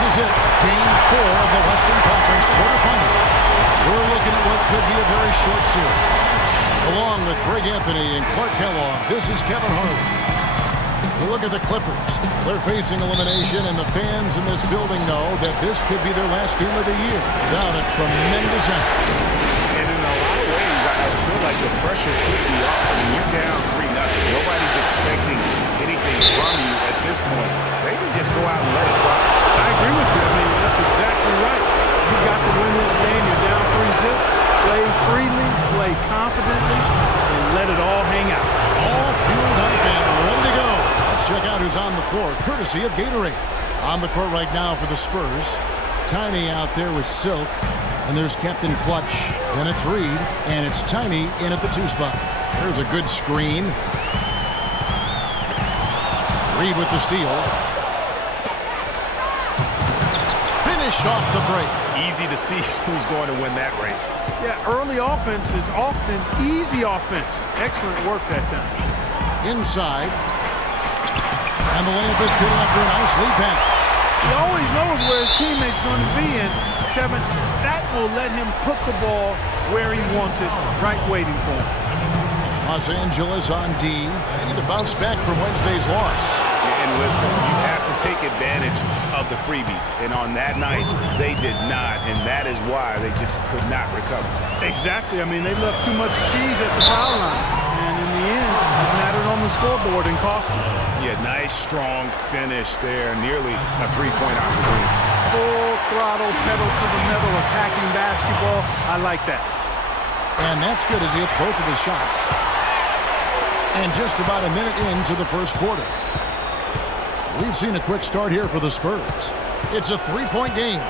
This is it. Game 4 of the Western Conference quarterfinals. We're looking at what could be a very short series. Along with Greg Anthony and Clark Kellogg, this is Kevin Harlan. To look at the Clippers. They're facing elimination, and the fans in this building know that this could be their last game of the year without a tremendous effort. And in a lot of ways, I feel like the pressure could be off. I mean, you're down 3-0. Nobody's expecting anything from you at this point. They can just go out and let it fly. I agree with you. I mean, that's exactly right. You've got to win this game. You're down 3-0. Play freely, play confidently, and let it all hang out. All fueled up and ready to go. Let's check out who's on the floor, courtesy of Gatorade. On the court right now for the Spurs. Tiny out there with Silk. And there's Captain Clutch. Then it's Reed. And it's Tiny in at the 2 spot. There's a good screen. Reed with the steal. Finished off the break. Easy to see who's going to win that race. Yeah, early offense is often easy offense. Excellent work that time. Inside. And the layup is good after a nice lead pass. He always knows where his teammate's going to be, and Kevin, that will let him put the ball where he wants it, right waiting for him. Los Angeles on D. They need to bounce back from Wednesday's loss. And listen, you have to take advantage of the freebies. And on that night, they did not, and that is why they just could not recover. Exactly. I mean, they left too much cheese at the foul line. And in the end, it mattered on the scoreboard and cost them. Yeah, nice, strong finish there. Nearly a three-point opportunity. Full throttle, pedal to the metal, attacking basketball. I like that. And that's good as he hits both of his shots. And just about a minute into the first quarter. We've seen a quick start here for the Spurs. It's a 3-point game.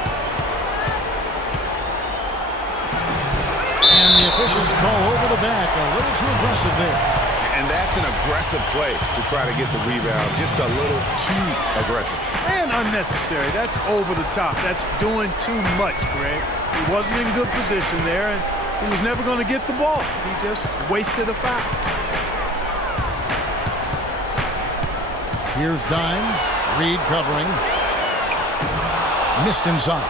And the officials call over the back. A little too aggressive there. And that's an aggressive play to try to get the rebound. Just a little too aggressive. And unnecessary. That's over the top. That's doing too much, Greg. He wasn't in good position there, and he was never going to get the ball. He just wasted a foul. Here's Dimes. Reed covering. Missed inside.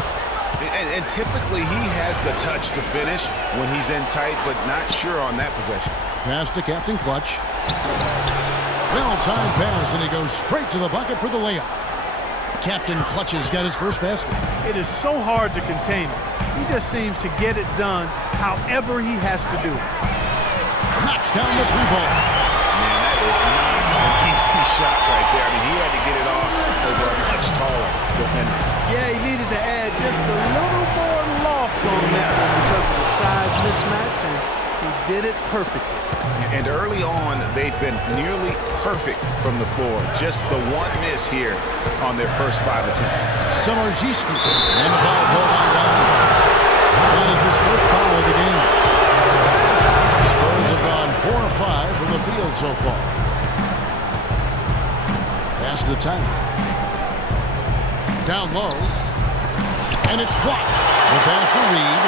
And typically he has the touch to finish when he's in tight, but not sure on that possession. Pass to Captain Clutch. Well-timed pass, and he goes straight to the bucket for the layup. Captain Clutch has got his first basket. It is so hard to contain him. He just seems to get it done however he has to do it. Knocks down the 3-ball. Man, that is not an easy shot right there. I mean, he had to get it off over a much taller defender. Yeah, he needed to add just a little more loft on that one because of the size mismatch, and he did it perfectly. And early on, they've been nearly perfect from the floor. Just the one miss here on their first 5 attempts. Samardziski. And the ball goes on Rollins. That is his first foul of the game. Spurs have gone 4 of 5 from the field so far. Pass to Tiny. Down low. And it's blocked. The pass to Reed.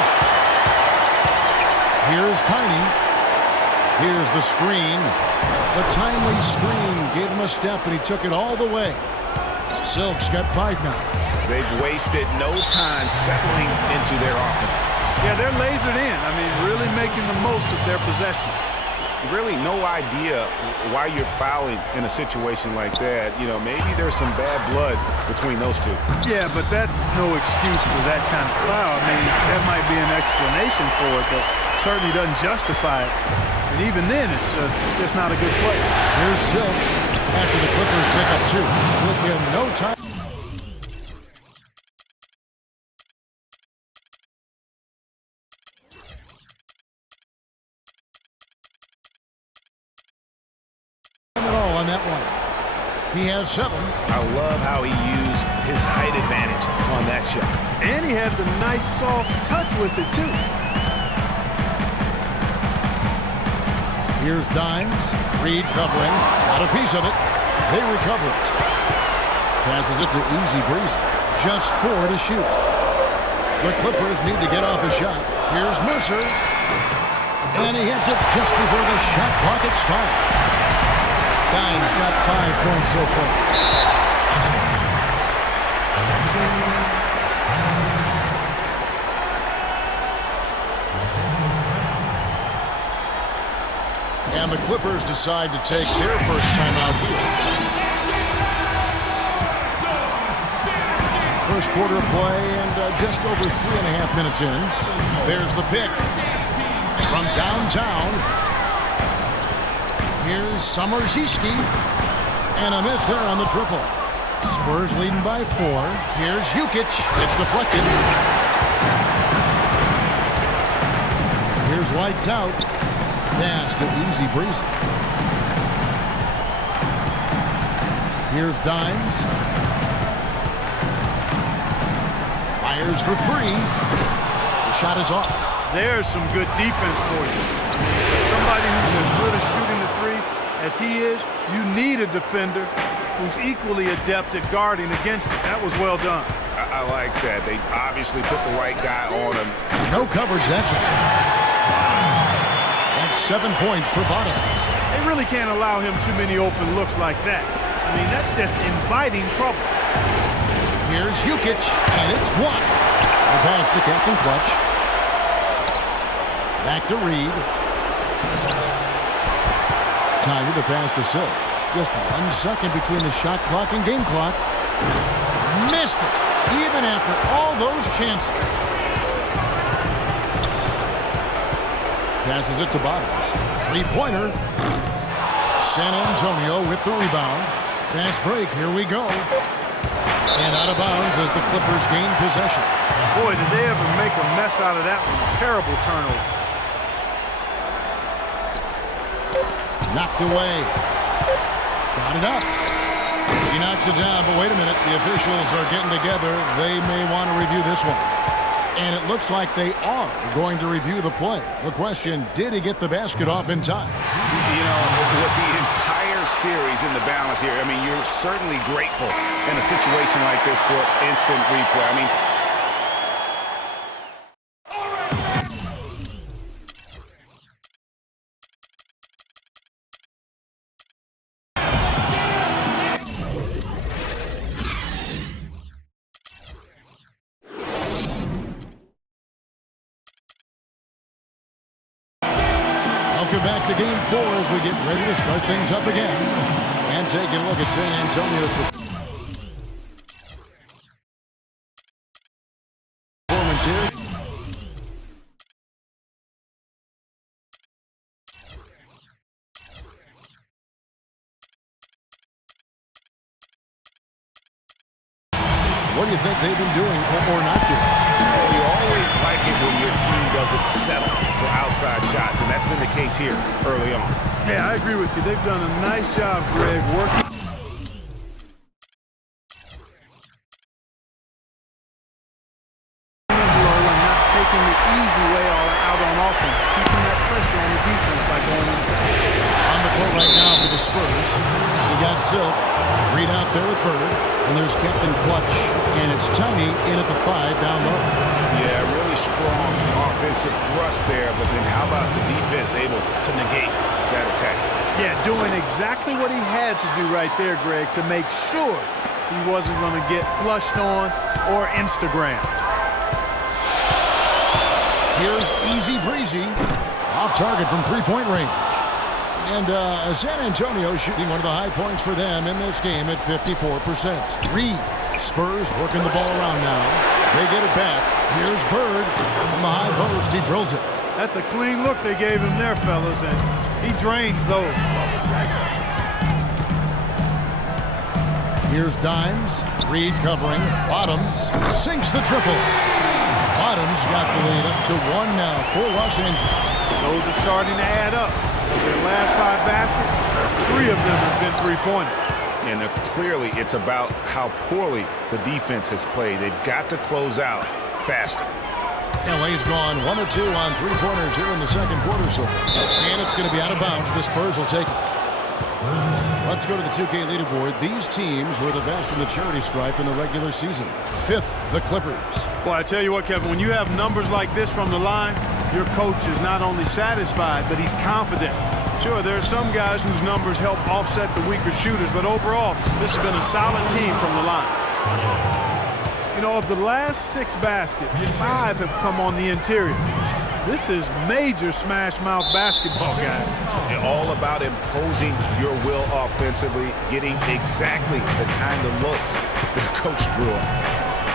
Here's Tiny. Here's the screen. The timely screen gave him a step, and he took it all the way. Silk's got 5 now. They've wasted no time settling into their offense. Yeah, they're lasered in. I mean, really making the most of their possessions. Really no idea why you're fouling in a situation like that. You know, maybe there's some bad blood between those two. Yeah, but that's no excuse for that kind of foul. I mean, that might be an explanation for it, but certainly doesn't justify it. And even then, it's just not a good play. Here's Silk after the Clippers pick up 2. Took him no time. At all on that one. He has 7. I love how he used his height advantage on that shot. And he had the nice soft touch with it, too. Here's Dimes. Reed covering. Got a piece of it. They recover it. Passes it to Easy Breezy. Just 4 to shoot. The Clippers need to get off a shot. Here's Mercer. And he hits it just before the shot clock expires. Dimes got 5 points so far. And the Clippers decide to take their first timeout here. First quarter of play and just over 3.5 minutes in. There's the pick from downtown. Here's Summerziski. And a miss there on the triple. Spurs leading by 4. Here's Jukic. It's deflected. Here's lights out. Pass to Easy Breezy. Here's Dimes. Fires for 3. The shot is off. There's some good defense for you. For somebody who's as good at shooting the 3 as he is, you need a defender who's equally adept at guarding against it. That was well done. I like that. They obviously put the right guy on him. No coverage that time. That's 7 points for Bottoms. They really can't allow him too many open looks like that. I mean, that's just inviting trouble. Here's Jukic, and it's blocked. The pass to Captain Clutch. Back to Reed. Time with the pass to Silk. Just 1 second between the shot clock and game clock. Missed it, even after all those chances. Passes it to Bottoms. 3-pointer. San Antonio with the rebound. Fast break, here we go. And out of bounds as the Clippers gain possession. Boy, did they ever make a mess out of that one. Terrible turnover. Knocked away. Got it up. He knocks it down, but wait a minute. The officials are getting together. They may want to review this one. And it looks like they are going to review the play. The question, did he get the basket off in time? You know, with the entire series in the balance here, I mean, you're certainly grateful in a situation like this for instant replay. I mean, Welcome back to Game 4 as we get ready to start things up again. And taking a look at San Antonio's performance here. What do you think they've been doing or not doing? you always like it when your team doesn't settle for outside shots, and that's been the case here early on. Yeah, I agree with you. They've done a nice job, Greg, working. Not taking the easy way out on offense, keeping that pressure on the defense by going inside. On the court right now for the Spurs. We got Silk. Reed out there with Bird. And there's Captain Clutch. And it's Tiny in at the 5 down low. Yeah, really strong offensive thrust there, but then how about the defense able to negate that attack? Yeah, doing exactly what he had to do right there, Greg, to make sure he wasn't going to get flushed on or Instagrammed. Here's Easy Breezy. Off target from 3-point range. And San Antonio shooting one of the high points for them in this game at 54%. Reed. Spurs working the ball around now. They get it back. Here's Bird from the high post. He drills it. That's a clean look they gave him there, fellas, and he drains those. Here's Dimes. Reed covering. Bottoms sinks the triple. Bottoms got the lead up to 1 now for Los Angeles. Those are starting to add up. Of their last 5 baskets, 3 of them have been 3-pointers. And clearly it's about how poorly the defense has played. They've got to close out faster. LA's gone 1 of 2 on 3-pointers here in the second quarter so far. And it's going to be out of bounds. The Spurs will take it. Let's go to the 2K leaderboard. These teams were the best from the charity stripe in the regular season. 5th, the Clippers. Well, I tell you what, Kevin, when you have numbers like this from the line, your coach is not only satisfied, but he's confident. Sure, there are some guys whose numbers help offset the weaker shooters, but overall, this has been a solid team from the line. You know, of the last 6 baskets, 5 have come on the interior. This is major smash mouth basketball, guys. It's all about imposing your will offensively, getting exactly the kind of looks that Coach drew up.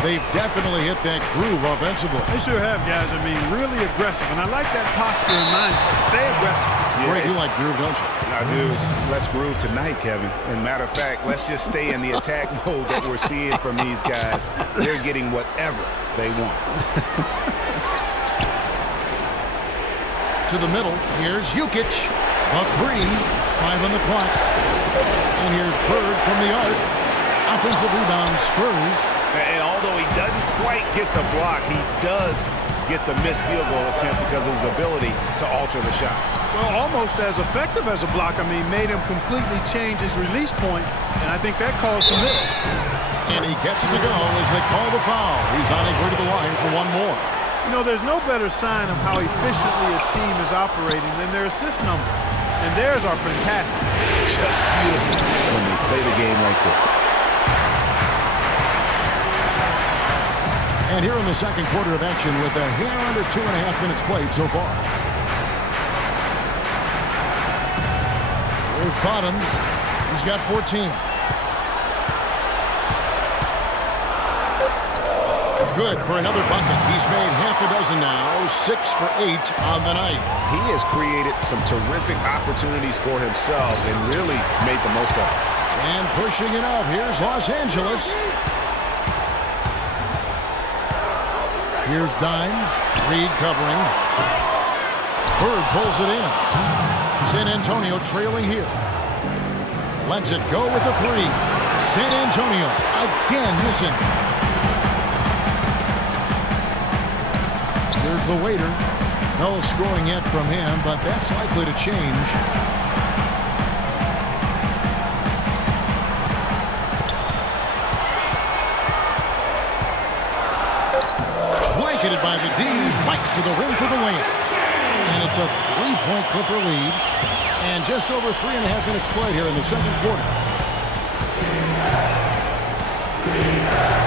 They've definitely hit that groove offensively. They sure have, guys. I mean, really aggressive. And I like that posture and mindset. Stay aggressive. Greg, you like groove, don't you? I do. Let's groove tonight, Kevin. And matter of fact, let's just stay in the attack mode that we're seeing from these guys. They're getting whatever they want. To the middle. Here's Jukic. A 3. 5 on the clock. And here's Bird from the arc. Offensive rebound, Spurs. And although he doesn't quite get the block, he does get the missed field goal attempt because of his ability to alter the shot. Well, almost as effective as a block. I mean, made him completely change his release point, and I think that caused the miss. And he gets it to go as they call the foul. He's on his way to the line for one more. You know, there's no better sign of how efficiently a team is operating than their assist number. And theirs are fantastic. Just beautiful when they play the game like this. And here in the second quarter of action with a hair under 2.5 minutes played so far. There's Bottoms. He's got 14. Good for another bucket. He's made half a dozen now, 6 for 8 on the night. He has created some terrific opportunities for himself and really made the most of it. And pushing it up, here's Los Angeles. Here's Dimes. Reed covering. Bird pulls it in. San Antonio trailing here. Lets it go with a 3. San Antonio again missing. Here's the waiter. No scoring yet from him, but that's likely to change. Blanketed by the D, fights to the rim for the win. And it's a 3-point Clipper lead. And just over 3.5 minutes played here in the second quarter.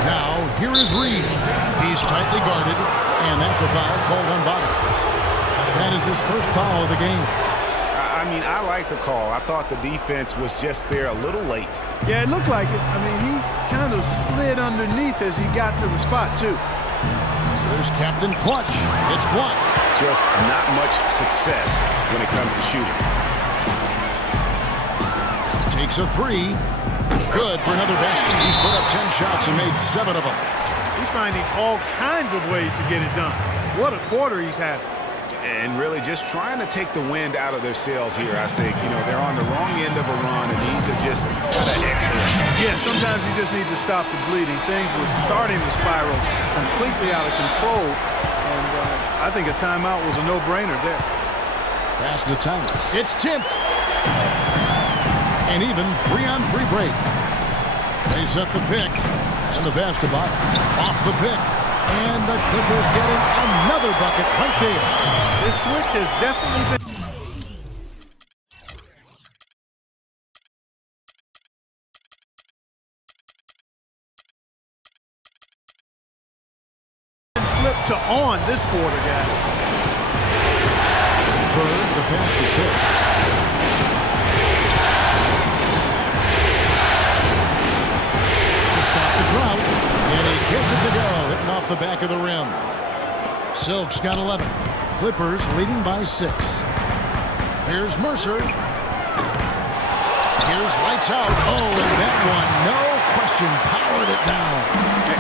Now, here is Reed. He's tightly guarded, and that's a foul called on Bottoms. That is his first foul of the game. I mean, I like the call. I thought the defense was just there a little late. Yeah, it looked like it. I mean, he kind of slid underneath as he got to the spot, too. There's Captain Clutch. It's blocked. Just not much success when it comes to shooting. Takes a 3. Good for another basket. He's put up 10 shots and made 7 of them. He's finding all kinds of ways to get it done. What a quarter he's had. And really just trying to take the wind out of their sails here, I think. You know, they're on the wrong end of a run and need to just kind of exhale. Yeah, sometimes you just need to stop the bleeding. Things were starting to spiral completely out of control. And I think a timeout was a no-brainer there. Pass to Tyler. It's tipped. And even 3-on-3 break. They set the pick. And the pass to Bottoms. Off the pick. And the Clippers getting another bucket right there. This switch has definitely been flipped to on this quarter, guys. Bird, the pass to Silk. To stop the drought. And he gets it to go, hitting off the back of the rim. Silk's got 11. Clippers leading by 6. Here's Mercer. Here's lights out. Oh, and that one, no question, powered it down.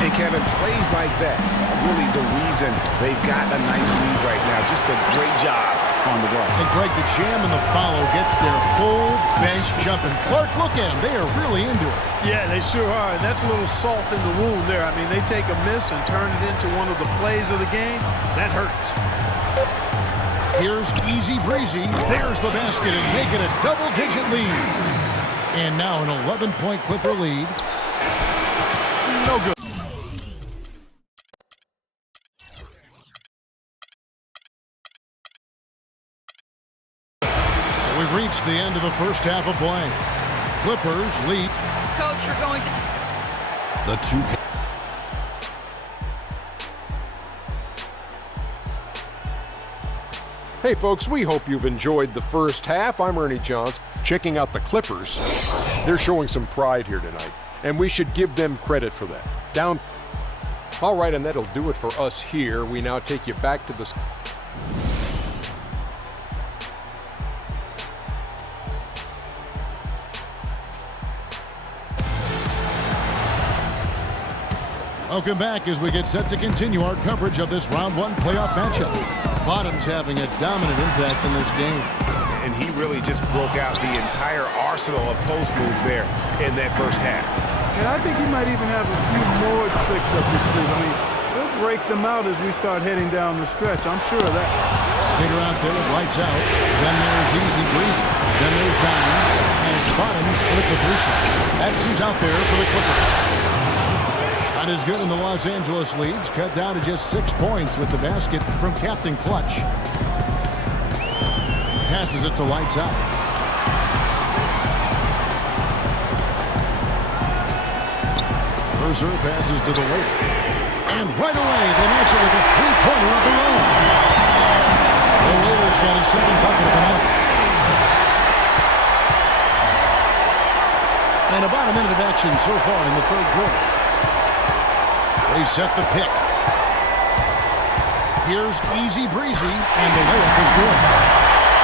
And Kevin, plays like that, really the reason they've got a nice lead right now. Just a great job on the glass. And Greg, the jam and the follow gets their whole bench jumping. Clark, look at them. They are really into it. Yeah, they sure are. And that's a little salt in the wound there. I mean, they take a miss and turn it into one of the plays of the game. That hurts. Here's Easy Breezy. There's the basket and make it a double-digit lead. And now an 11-point Clipper lead. No good. So we've reached the end of the first half of play. Clippers lead. Coach, you're going to... The 2. Hey folks, we hope you've enjoyed the first half. I'm Ernie Johnson. Checking out the Clippers. They're showing some pride here tonight, and we should give them credit for that. Down. All right, and that'll do it for us here. We now take you back to the... Welcome back as we get set to continue our coverage of this round one playoff matchup. Bottom's having a dominant impact in this game. And he really just broke out the entire arsenal of post moves there in that first half. And I think he might even have a few more tricks up his sleeve. I mean, he'll break them out as we start heading down the stretch. I'm sure of that. Peter out there with lights out. Then there's Easy Breezy. Then there's Diamonds. And it's Bottoms with the first. Maxey's out there for the Clippers. Not as good in the Los Angeles leads. Cut down to just 6 points with the basket from Captain Clutch. Passes it to Lights Out. Mercer passes to the waiter. And right away, they match it with a three-pointer of their own. The Waiter's got his second bucket of the night. And about a minute of action so far in the third quarter. They set the pick. Here's Easy Breezy, and the layup is good.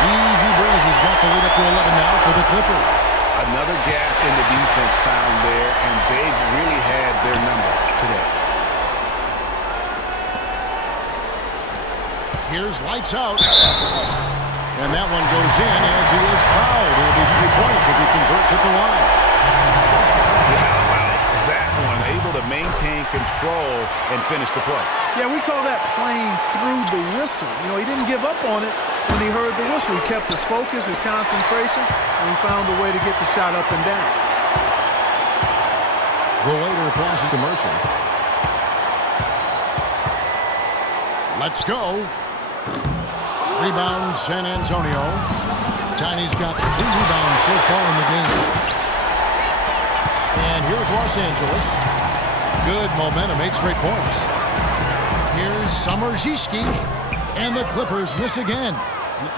Easy Breezy's got the lead up to 11 now for the Clippers. Another gap in the defense found there, and they've really had their number today. Here's Lights Out. And that one goes in as he is fouled. It'll be 3 points if he converts at the line. Able to maintain control and finish the play. Yeah, we call that playing through the whistle. You know, he didn't give up on it when he heard the whistle. He kept his focus, his concentration, and he found a way to get the shot up and down. The waiter passes to Mercer. Let's go. Rebound, San Antonio. Tiny's got 3 rebounds so far in the game. And here's Los Angeles. Good momentum, 8 straight points. Here's Summerziski, and the Clippers miss again.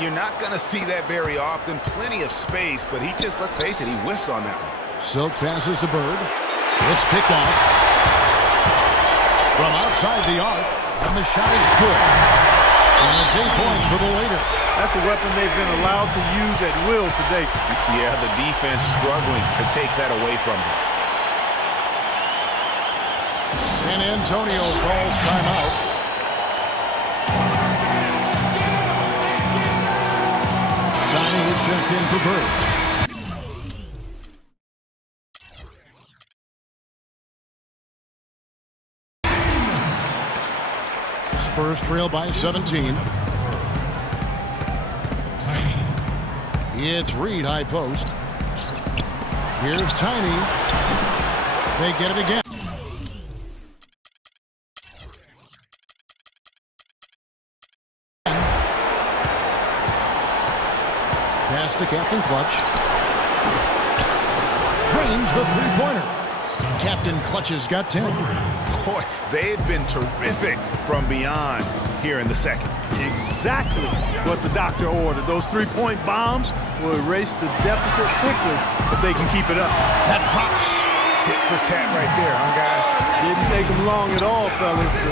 You're not going to see that very often. Plenty of space, but he just, let's face it, he whiffs on that one. Silk passes to Bird. It's picked off. From outside the arc, and the shot is good. And it's 8 points for the Waiter. That's a weapon they've been allowed to use at will to date. Yeah, the defense struggling to take that away from them. San Antonio calls timeout. Tiny is checked in for Bird. Spurs trail by 17. It's Reed, high post. Here's Tiny. They get it again. Pass to Captain Clutch. Drains the three-pointer. Captain Clutch has got 10. Boy, they've been terrific from beyond here in the second. Exactly what the doctor ordered. Those three-point bombs will erase the deficit quickly if they can keep it up. That drops. Tit for tat right there, huh, guys? Didn't take them long at all, fellas, to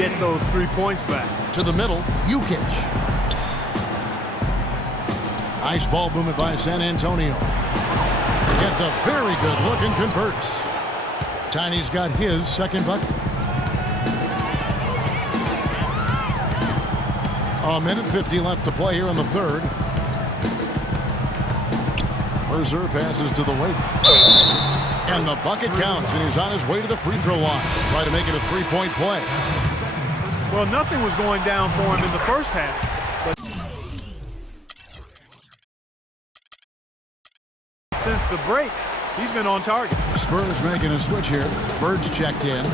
get those 3 points back. To the middle, Jukic. Nice ball movement by San Antonio. Gets a very good look and converts. Tiny's got his second bucket. A minute 50 left to play here in the third. Mercer passes to the Waiter. And the bucket counts, and he's on his way to the free throw line. Try to make it a three-point play. Well, nothing was going down for him in the first half. But since the break, he's been on target. Spurs making a switch here. Bird's checked in.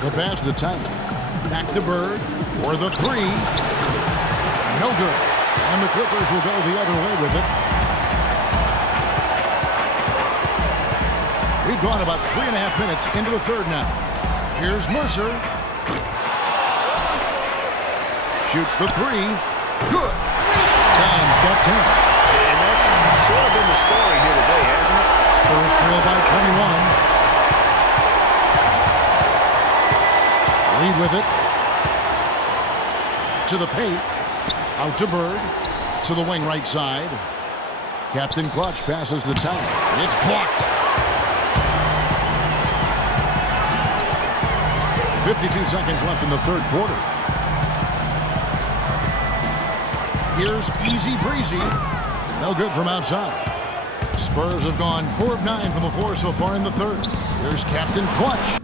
The pass to Tiny. Back to Bird. For the three. No good. And the Clippers will go the other way with it. We've gone about 3.5 minutes into the third now. Here's Mercer. Shoots the three. Good. Dimes got 10. And that's sort of been the story here today, hasn't it? Spurs trail by 21. Reed with it. To the paint. Out to Bird. To the wing right side. Captain Clutch passes to Tyler. It's blocked. 52 seconds left in the third quarter. Here's Easy Breezy. No good from outside. Spurs have gone 4 of 9 from the floor so far in the third. Here's Captain Clutch.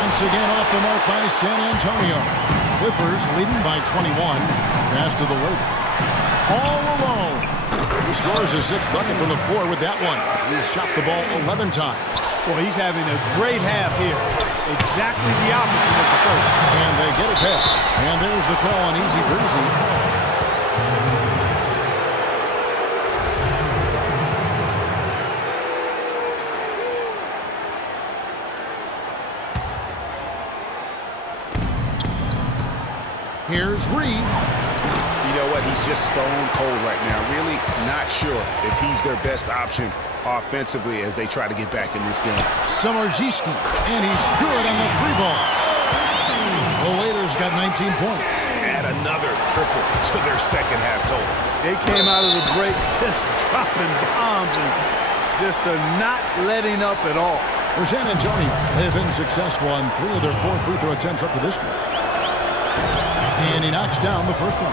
Once again off the mark by San Antonio. Clippers leading by 21. Pass to the lead. All alone. He scores his 6th bucket from the floor with that one. He's shot the ball 11 times. Well, he's having a great half here. Exactly the opposite of the first. And they get it back. And there's the call on Easy Breezy. Here's Reed. You know what? He's just stone cold right now. Really not sure if he's their best option offensively as they try to get back in this game. Samardziski. And he's good on the 3-ball. The Waiters got 19 points. Add another triple to their second half total. They came out of the break just dropping bombs and just not letting up at all. For San Antonio, they have been successful on 3 of their 4 free throw attempts up to this point. And he knocks down the first one.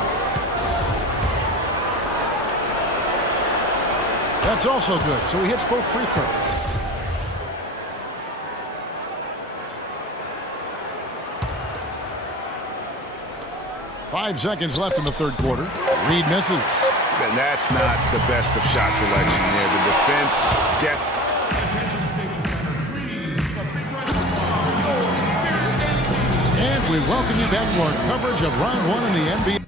That's also good, so he hits both free throws. Five seconds left in the third quarter. Reed misses. And that's not the best of shot selection there. The defense And we welcome you back to our coverage of round 1 in the NBA.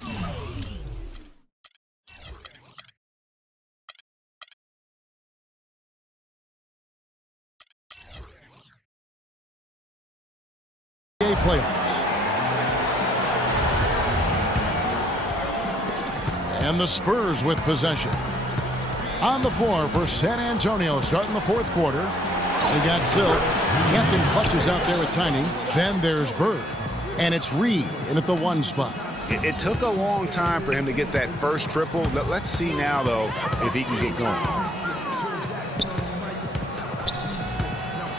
Playoffs. And the Spurs with possession. On the floor for San Antonio starting the fourth quarter. They got Silk. Captain Clutch is out there with Tiny. Then there's Bird. And it's Reed in at the 1 spot. It took a long time for him to get that first triple. Let's see now, though, if he can get going.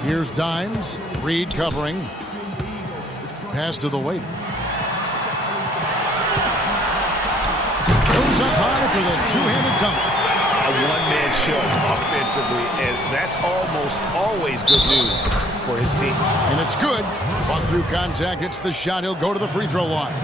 Here's Dimes. Reed covering. Pass to the Waiter. Goes up high for the two-handed dunk. A one-man show offensively, and that's almost always good news for his team. And it's good. Fought through contact, hits the shot. He'll go to the free throw line.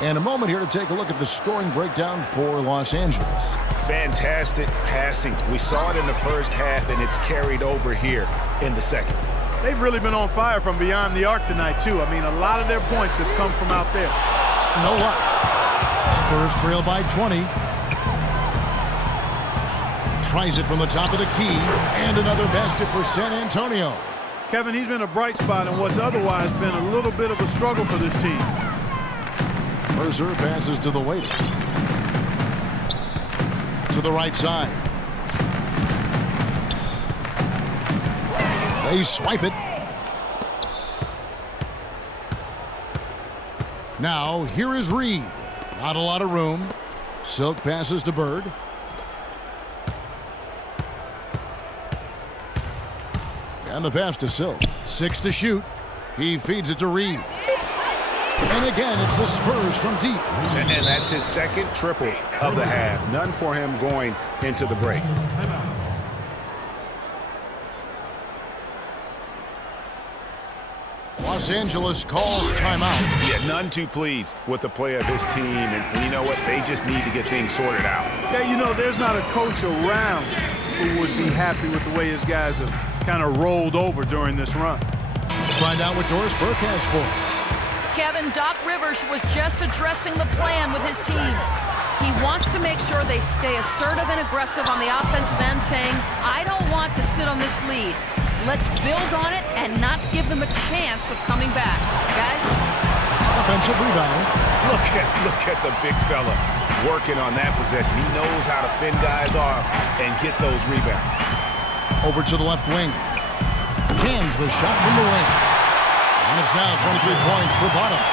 And a moment here to take a look at the scoring breakdown for Los Angeles. Fantastic passing. We saw it in the first half, and it's carried over here in the second. They've really been on fire from beyond the arc tonight, too. I mean, a lot of their points have come from out there. No luck. Spurs trail by 20. Tries it from the top of the key. And another basket for San Antonio. Kevin, he's been a bright spot in what's otherwise been a little bit of a struggle for this team. Mercer passes to the Waiter. To the right side. They swipe it. Now, here is Reed. Not a lot of room. Silk passes to Bird. And the pass to Silk. 6 to shoot. He feeds it to Reed. And again, it's the Spurs from deep. And that's his second triple of the half. None for him going into the break. Los Angeles calls timeout. Yeah, none too pleased with the play of his team. And you know what? They just need to get things sorted out. Yeah, you know, there's not a coach around who would be happy with the way his guys have kind of rolled over during this run. Let's find out what Doris Burke has for us. Kevin, Doc Rivers was just addressing the plan with his team. He wants to make sure they stay assertive and aggressive on the offensive end, saying, I don't want to sit on this lead. Let's build on it and not give them a chance of coming back. Guys? Offensive rebound. Look at the big fella working on that possession. He knows how to fend guys off and get those rebounds. Over to the left wing. Cans the shot from the wing. And it's now 23 points for Bottoms.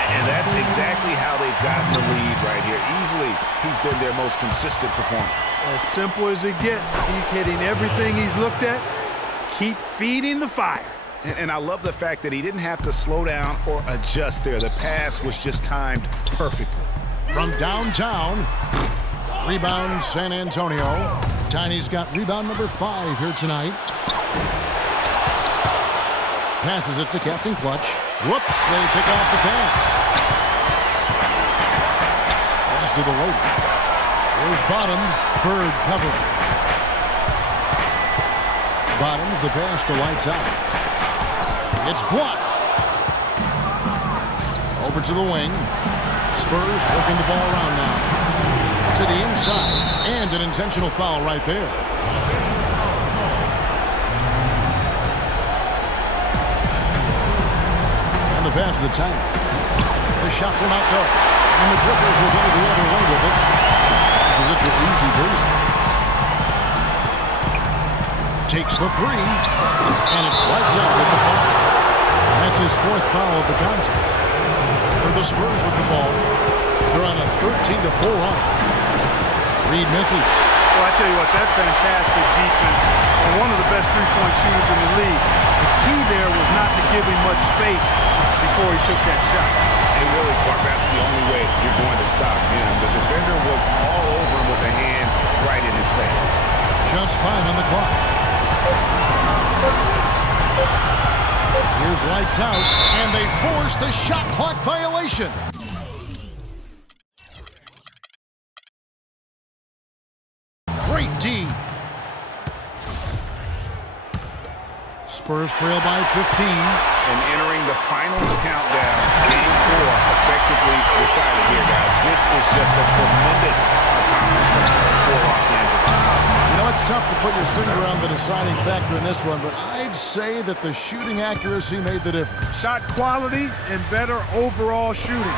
And that's exactly how they've gotten the lead right here. Easily, he's been their most consistent performer. As simple as it gets. He's hitting everything he's looked at. Keep feeding the fire. And I love the fact that he didn't have to slow down or adjust there. The pass was just timed perfectly. From downtown, rebound San Antonio. Tiny's got rebound number 5 here tonight. Passes it to Captain Clutch. Whoops, they pick off the pass. Pass to the Waiter. Here's Bottoms. Bird cover. Bottoms, the pass to Lights Out. It's blocked. Over to the wing. Spurs working the ball around now. To the inside. And an intentional foul right there. And the pass to Tyler. The shot will not go. And the Clippers will go the other way with it. This is it for easy breezy. Takes the three. And it's Lights Out with the foul. That's his 4th foul of the contest. For the Spurs with the ball. They're on a 13-4 run. Reed misses. Well, I tell you what, that's fantastic defense. And one of the best three-point shooters in the league. The key there was not to give him much space before he took that shot. And really, Clark, that's the only way you're going to stop him. The defender was all over him with a hand right in his face. Just 5 on the clock. Here's Lights Out, and they force the shot clock violation. Great D. Spurs trail by 15. And entering the final countdown, Game 4 effectively decided here, guys. This is just a tremendous accomplishment for Los Angeles. You know, it's tough to put your finger on the deciding factor in this one, but I'd say that the shooting accuracy made the difference. Shot quality and better overall shooting.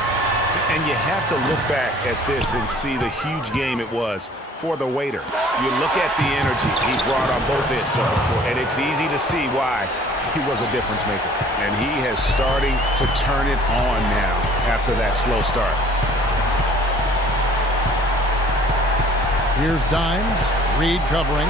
And you have to look back at this and see the huge game it was for the Waiter. You look at the energy he brought on both ends of the floor, and it's easy to see why he was a difference maker. And he has starting to turn it on now after that slow start. Here's Dimes. Reed covering.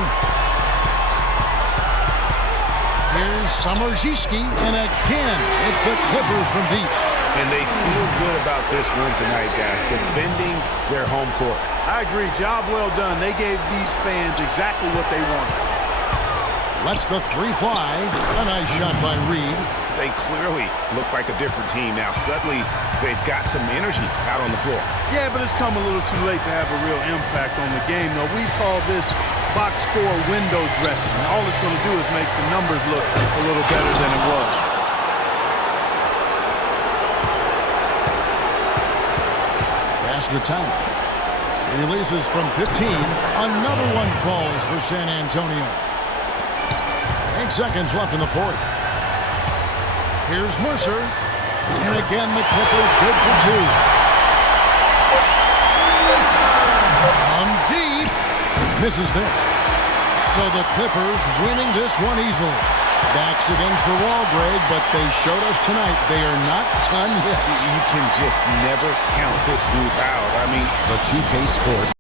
Here's Samardziski, and again, it's the Clippers from deep. And they feel good about this win tonight, guys, defending their home court. I agree. Job well done. They gave these fans exactly what they wanted. Lets the three fly. A nice shot by Reed. They clearly look like a different team now. Suddenly, they've got some energy out on the floor. Yeah, but it's come a little too late to have a real impact on the game. Now, we call this box score window dressing. All it's going to do is make the numbers look a little better than it was. Pass to Town. Releases from 15. Another one falls for San Antonio. 8 seconds left in the 4th. Here's Mercer. And again, the Clippers good for 2. From deep. Misses this. So the Clippers winning this one easily. Backs against the wall, Greg, but they showed us tonight they are not done yet. You can just never count this group out. I mean, The 2K Sports